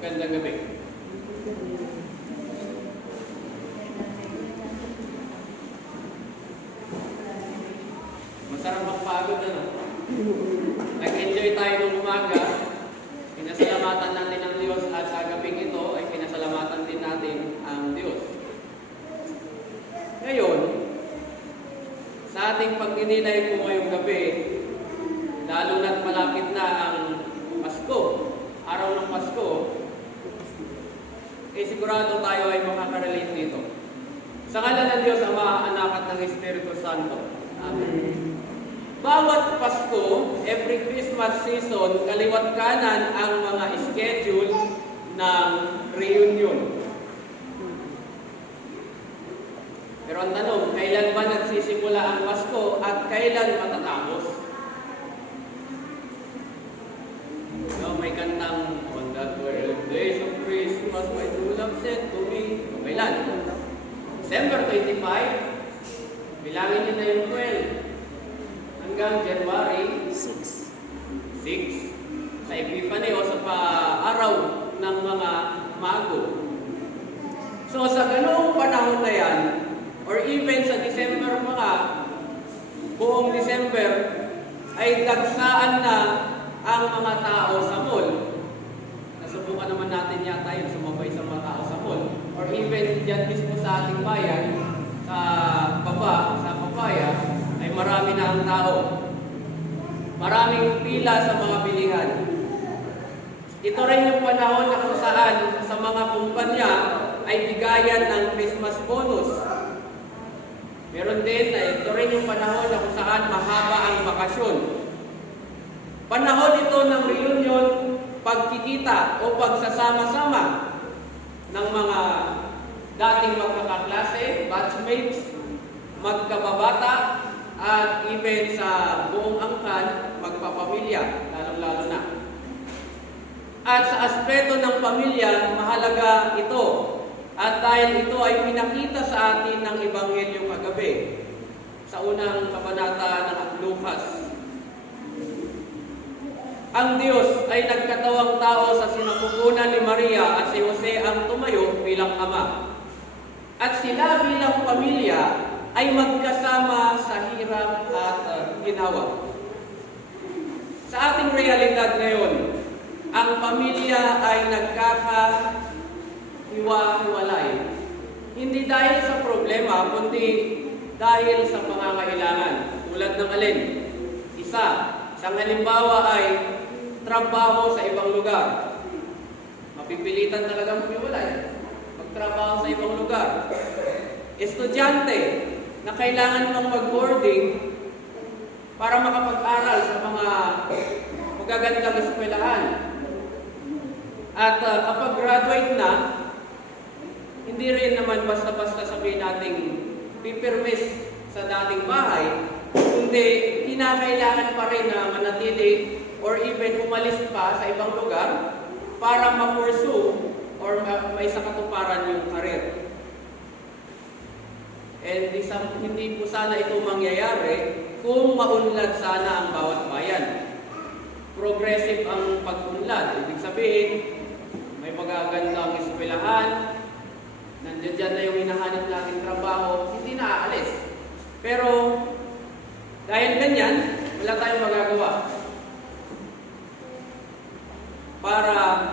Magandang gabi. Masarap magpagod, ano? Nag-enjoy tayo ng umaga. Pinasalamatan natin ang Diyos at sa gabing ito ay pinasalamatan din natin ang Diyos. Ngayon, sa ating pagdinilay po ngayong gabi, lalo na't malapit na ang Pasko, araw ng Pasko, sigurado tayo ay makakarelate dito. Sa ngalan ng Diyos, Ama, Anak at ng Espiritu Santo. Amen. Bawat Pasko, every Christmas season, kaliwat kanan ang mga schedule ng reunion. Pero ang tanong, kailan ba nagsisimula ang Pasko at kailan matatapos? May kantang, on the 12 days of Christmas, my true love sent to me. Kailan? December 25, bilangin niyo na yung 12. Hanggang January 6. Sa Epiphany o sa araw ng mga mago. So sa ganoong panahon na yan, or even sa December mga, buong December, ay dagsaan na ang mga tao sa mall. Nasubukan naman natin yata yung sumabay sa mga tao sa mall. Or even dyan mismo sa ating bayan, sa baba, sa papaya, ay marami na ang tao. Maraming pila sa mga bilihan. Ito rin yung panahon na kung saan sa mga kumpanya ay bigayan ng Christmas bonus. Meron din na ito rin yung panahon na kung saan mahaba ang bakasyon. Panahon ito ng reunion, pagkikita o pagsasama-sama ng mga dating magkakaklase, batchmates, magkababata, at even sa buong angkan, magpapamilya, lalong-lalo na. At sa aspeto ng pamilya, mahalaga ito. At dahil ito ay pinakita sa atin ng Ebanghelyo kagabi, sa unang kabanata ng Lucas. Ang Diyos ay nagkatawang tao sa sinapupunan ni Maria at si Jose ang tumayo bilang ama. At sila bilang pamilya ay magkasama sa hirap at ginawa. Sa ating realidad ngayon, ang pamilya ay nagkakahiwa-hiwalay. Hindi dahil sa problema, kundi dahil sa pangangailangan. Tulad ng alin? Isang halimbawa ay trabaho sa ibang lugar. Mapipilitan talagang humiwalay. Magtrabaho sa ibang lugar. Estudyante na kailangan mong mag-boarding para makapag-aral sa mga magagandang eskwelahan. At kapag graduate na, hindi rin naman basta-basta sabihin nating pipirmis sa dating bahay, kundi kinakailangan pa rin na manatili or even umalis pa sa ibang lugar para ma-pursue or may sa katuparan yung karir. And hindi po sana ito mangyayari kung maunlad sana ang bawat bayan. Progressive ang pag-unlad. Ibig sabihin, may magagandang eskwelahan, nandiyan dyan na yung hinahanap nating trabaho, hindi na aalis. Pero, dahil ganyan, wala tayong magagawa para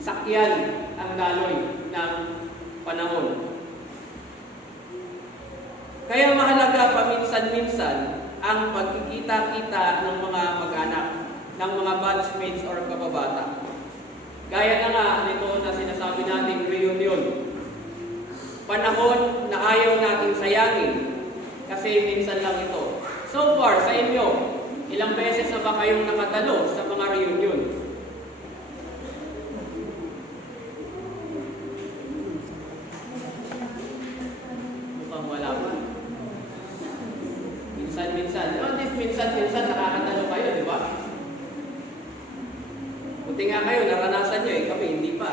sakyan ang daloy ng panahon. Kaya mahalaga paminsan-minsan ang pagkikita-kita ng mga mag-anak, ng mga batchmates or kababata. Gaya na nga nito na sinasabi nating reunion. Panahon na ayaw nating sayangin kasi minsan lang ito. So far, sa inyo, ilang beses na ba kayong nakatalo sa mga reunion? Mukhang wala pa. Minsan nakakatalo kayo, di ba? Buti nga kayo, naranasan nyo kami hindi pa.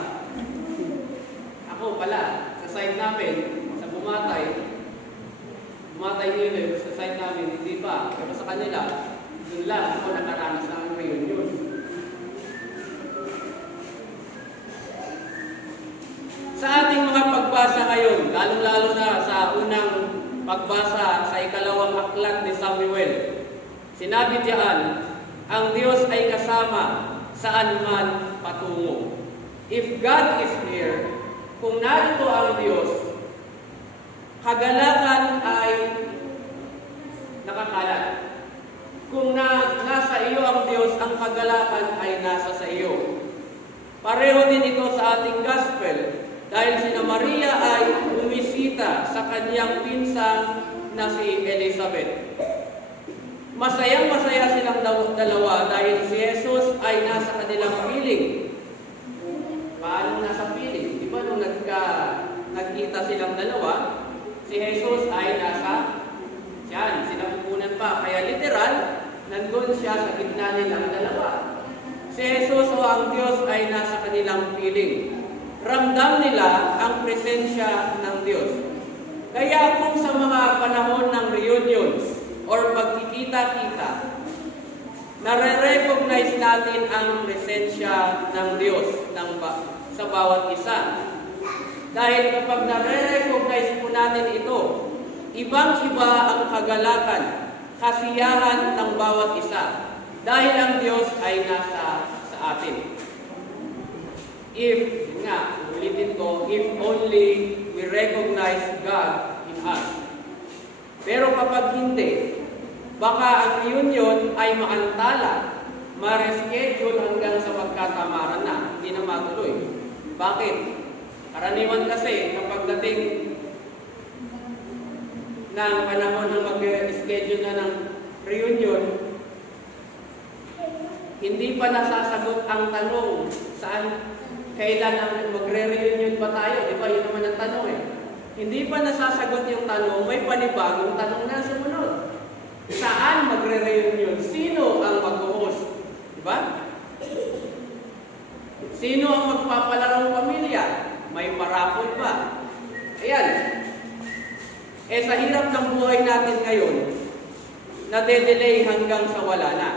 Ako pala, sa site namin, sa Bumatay nyo sa site namin, hindi pa. Pero sa kanila, dun lang ako nakaranas ng reunion. lalong-lalo na sa unang pagbasa sa ikalawang aklat ni Samuel. Sinabi diyan, ang Diyos ay kasama saan man patungo. If God is here, kung narito ang Diyos, kagalakan ay nakakalat. Kung nasa iyo ang Diyos, ang kagalakan ay nasa sa iyo. Pareho din ito sa ating gospel dahil si Maria ay bumisita sa kanyang pinsang na si Elizabeth. Masayang-masaya silang dalawa dahil si Jesus ay nasa kanilang piling. Paano nasa piling? Di ba nung nagkita silang dalawa, si Jesus ay nasa diyan, sinapupunan pa. Kaya literal, nandun siya sa gitna nilang dalawa. Si Jesus o ang Diyos ay nasa kanilang piling. Ramdam nila ang presensya ng Diyos. Kaya kung sa mga panahon ng reunions or pagkikita-kita, nare-recognize natin ang presensya ng Diyos sa bawat isa. Dahil kapag nare-recognize po natin ito, ibang-iba ang kagalakan, kasiyahan ng bawat isa. Dahil ang Diyos ay nasa sa atin. Ulitin ko, if only we recognize God in us. Pero kapag hindi, baka ang reunion ay maantala, ma-reschedule hanggang sa magkatamaran na, hindi na matuloy. Bakit? Karaniwan kasi kapag dating ng panahon ng mag-schedule na ng reunion, hindi pa nasasagot ang tanong kailan ang magre-reunion ba tayo? Di ba? Yun naman ang tanong eh. Hindi pa nasasagot yung tanong, may panibagong tanong na sumunod. Saan magre-reunion? Sino ang mag-host? Di ba? Sino ang magpapalarong pamilya? May parapol ba? Ayan. Sa hirap ng buhay natin ngayon, nade-delay hanggang sa wala na.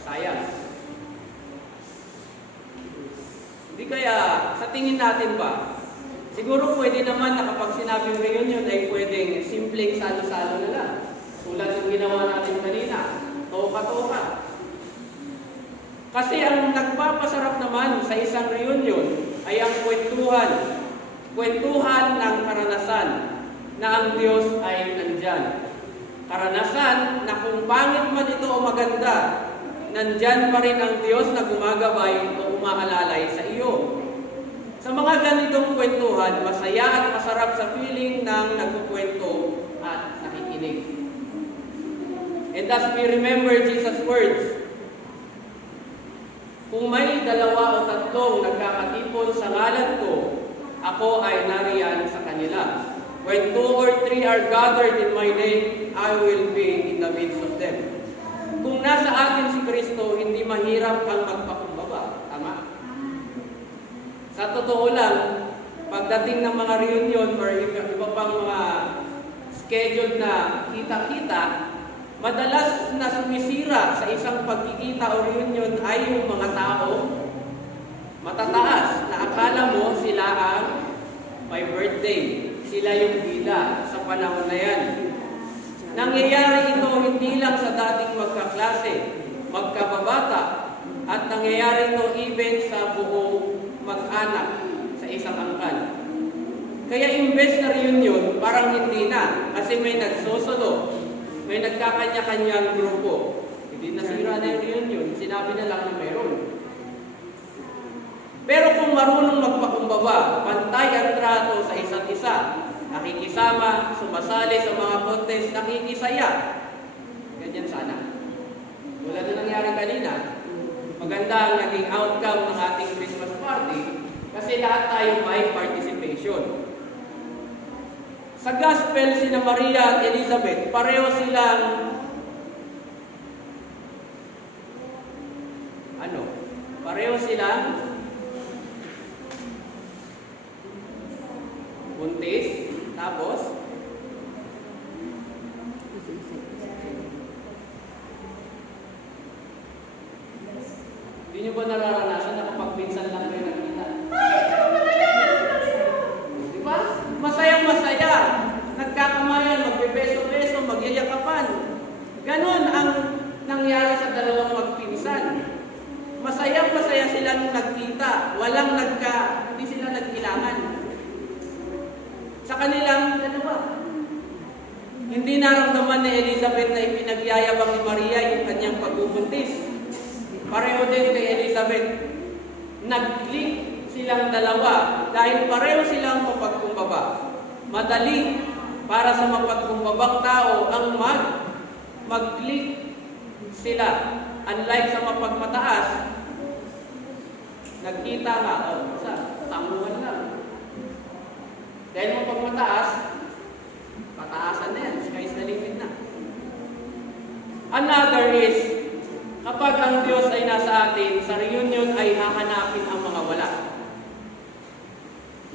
Sayang. Hindi kaya, sa tingin natin ba, siguro pwede naman na kapag sinabing reunion ay pwedeng simpleng salo-salo na lang. Tulad ng ginawa natin kanina, toka-toka. Kasi ang nagpapasarap naman sa isang reunion ay ang kwentuhan ng karanasan na ang Diyos ay nandyan. Karanasan na kung pangit man ito o maganda, nandyan pa rin ang Diyos na gumagabay o umaalalay sa iyo. Sa mga ganitong kwentuhan, masaya at masarap sa feeling ng nagkukwento at nakikinig. And thus we remember Jesus' words. Kung may 2 o 3 nagkakatipon sa ngalan ko, ako ay nariyan sa kanila. When 2 or 3 are gathered in my name, I will be in the midst of them. Kung nasa atin si Kristo, hindi mahirap ang magpakumbaba. Tama? Sa totoo lang, pagdating ng mga reunion or iba pang mga scheduled na kita-kita, madalas na sumisira sa isang pagkikita o reunion ay yung mga tao matataas na akala mo sila ang may birthday. Sila yung bida sa panahon na yan. Nangyayari ito hindi lang sa dating magkaklase, magkababata, at nangyayari ito even sa buong mag-anak sa isang angkan. Kaya imbes na reunion, parang hindi na, kasi may nagsusulo, may nagkakanya-kanyang grupo. Hindi nasira na yung reunion, sinabi na lang na meron. Pero kung marunong magpakumbaba, pantay ang trato sa isa't isa, nakikisama, sumasali sa mga contest, nakikisaya. Ganyan sana. Wala na nangyari kanina. Maganda ang naging outcome ng ating Christmas party kasi lahat tayo may participation. Sa gospel, sina Maria at Elizabeth, pareho silang buntis, tapos hindi nyo ba nararanasan na kapag minsan lang kayo nakita? Di ba? Masayang-masaya. Masaya-masaya silang nagkita. Hindi sila nagkilangan. Sa kanilang dalawa. Hindi naramdaman ni Elizabeth na ipinagyayabang ni Maria yung kanyang pagbubuntis. Pareho din kay Elizabeth. Nag-click silang dalawa dahil pareho silang mapagkumbaba. Madali para sa mapagkumbabang tao ang mag-click sila. Unlike sa mapagmataas, nagkita nga, tambuhan lang. Dahil mapagmataas, pataasan na yan, sky's the limit na. Another is, kapag ang Diyos ay nasa atin, sa reunion ay hahanapin ang mga wala.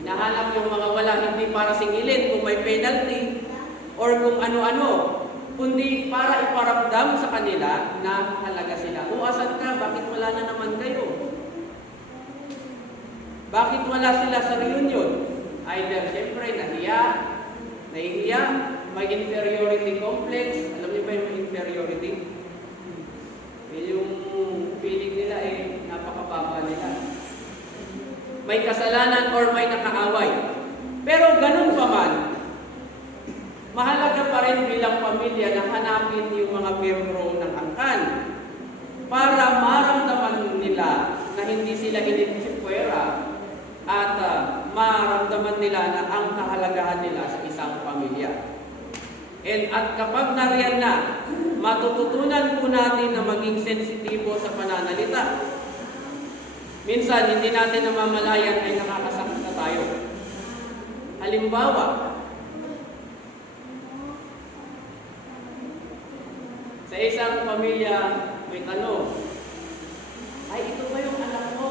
Hinahanap yung mga wala hindi para singilin kung may penalty or kung ano-ano, kundi para iparamdam sa kanila na halaga sila. O asan ka? Bakit wala na naman kayo? Bakit wala sila sa reunion? Either, siyempre, nahihiya, may inferiority complex. Alam niyo ba yung inferiority? Yung feeling nila napakababa nila. May kasalanan or may nakaaway. Pero ganun pa man, mahalaga pa rin bilang pamilya na hanapin yung mga miyembro ng angkan para maramdaman nila na hindi sila initsipwera at maramdaman nila na ang kahalagahan nila sa isang pamilya. At kapag nariyan na, matututunan po natin na maging sensitibo sa pananalita. Minsan, hindi natin namamalayan ay nakakasakit na tayo. Halimbawa, sa isang pamilya may tanong, ay ito ba yung anak mo?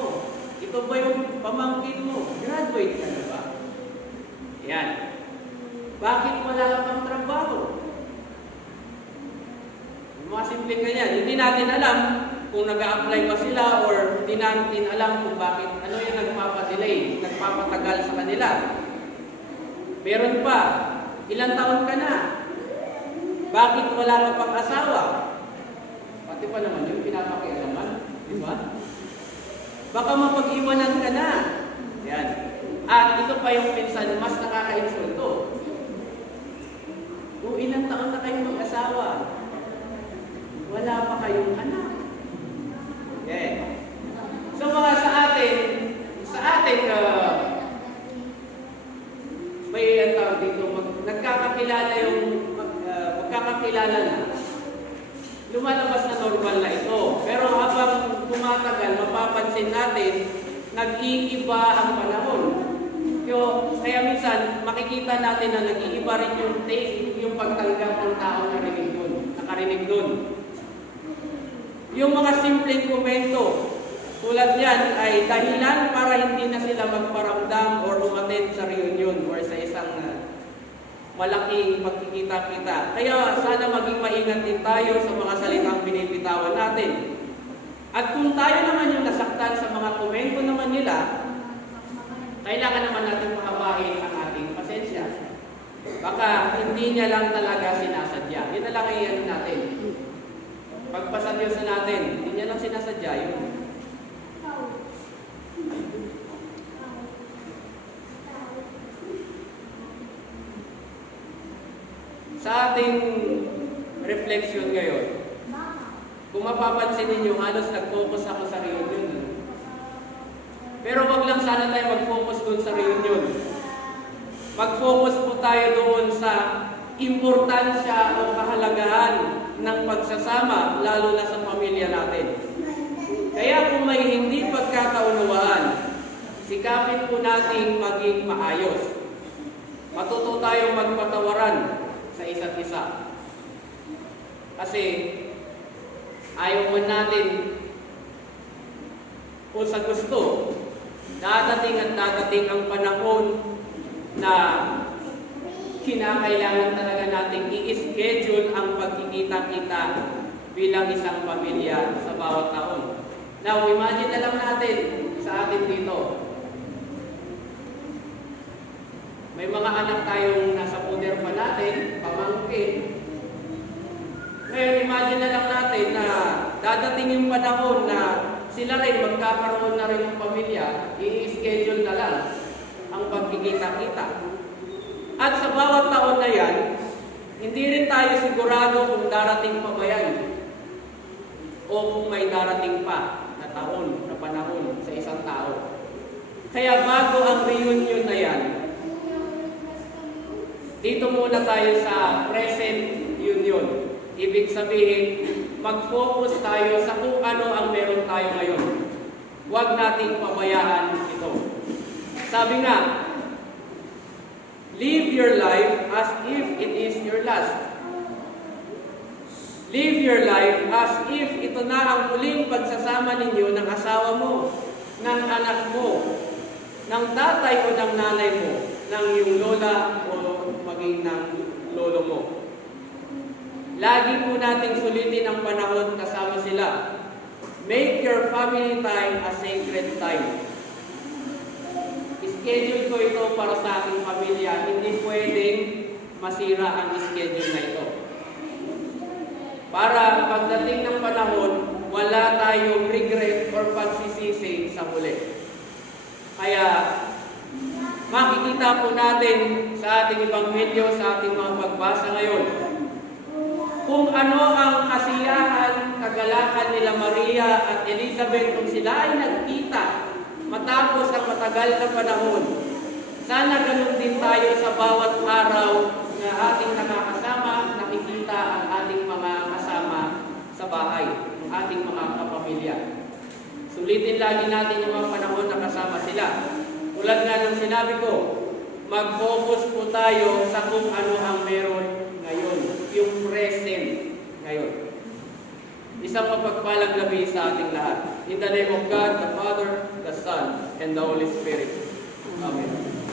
Ito ba yung pamangkin mo? Graduate ka na ba? Yan. Bakit wala ka pang trabaho? Mga simpleng ganyan. Hindi natin alam kung nag-a-apply ba sila or hindi natin alam kung bakit, ano yung nagpapadelay, nagpapatagal sa kanila. Meron pa, ilang taon ka na? Bakit wala ka pang asawa? Pati pa naman yung pinapakialaman, di ba? Baka mapag-iwanan ka na. Yan. At ito pa yung minsan mas nakaka-insulto. Kung ilang taon na kayong mag-asawa, wala pa kayong anak. Okay. So mga sa atin, may ang tawag dito, magkakakilala na. Lumalabas na normal na ito. Pero habang tumatagal, mapapansin natin, nag-iiba ang panahon. Kaya minsan, makikita natin na nag-iiba rin yung taste, yung pagtanggap ng tao na nakarinig dun. Yung mga simpleng komento, tulad yan ay dahilan para hindi na sila magparamdam or umattend sa reunion or sa isang malaking pagkikita-kita. Kaya sana maging maingat din tayo sa mga salitang binibitawan natin. At kung tayo naman yung nasaktan sa mga komento naman nila, kailangan naman natin pahabain ang ating pasensya. Baka hindi niya lang talaga sinasadya. Yun na lang iyan natin. Pagpasa Diyos na natin, hindi niya lang sinasadya yun. Sa ating reflection ngayon, kung mapapansin ninyo, halos nag-focus ako sa reunion. Pero wag lang sana tayo mag-focus doon sa reunion. Mag-focus po tayo doon sa importansya o kahalagahan ng pagsasama, lalo na sa pamilya natin. Kaya kung may hindi pagkakaunawaan, sikapin po natin maging maayos. Matuto tayong magpatawaran sa isa't isa. Kasi ayaw man natin o sa gusto, dadating at dadating ang panahon na kinakailangan talaga nating i-schedule ang pagkikita-kita bilang isang pamilya sa bawat taon. Now, imagine na lang natin sa atin dito. May mga anak tayong nasa poder pa natin, pamangkin. Ngayon, imagine na lang natin na dadating yung panahon na sila rin magkakaroon na rin ng pamilya, i-schedule na lang ang pagkikita-kita. At sa bawat taon na yan, hindi rin tayo sigurado kung darating pa ba yan o kung may darating pa na taon, na panahon sa isang tao. Kaya bago ang reunion na yan, dito muna tayo sa present union. Ibig sabihin, mag-focus tayo sa kung ano ang meron tayo ngayon. Huwag nating pabayaan ito. Sabi nga, live your life as if it is your last. Live your life as if ito na ang huling pagsasama ninyo ng asawa mo, ng anak mo, ng tatay o ng nanay mo, ng iyong lola o maging ng lolo mo. Lagi po nating sulitin ang panahon kasama sila. Make your family time a sacred time. Schedule ko ito para sa aking pamilya. Hindi pwedeng masira ang schedule na ito. Para pagdating ng panahon, wala tayong regret or pagsisisi sa huli. Kaya makikita po natin sa ating ebanghelyo, sa ating mga pagbasa ngayon, kung ano ang kasiyahan, kagalakan nila Maria at Elizabeth kung sila ay nagkita matapos ang matagal na panahon. Sana ganun din tayo sa bawat araw na ating nakakasama, nakikita ang ating mga kasama sa bahay, ang ating mga kapamilya. Sulitin lagi natin yung mga panahon na kasama sila. Tulad nga ng sinabi ko, mag-focus po tayo sa kung ano ang meron ngayon, yung present ngayon. Isang mapagpalang gabi sa ating lahat. In the name of God, the Father, the Son, and the Holy Spirit. Amen.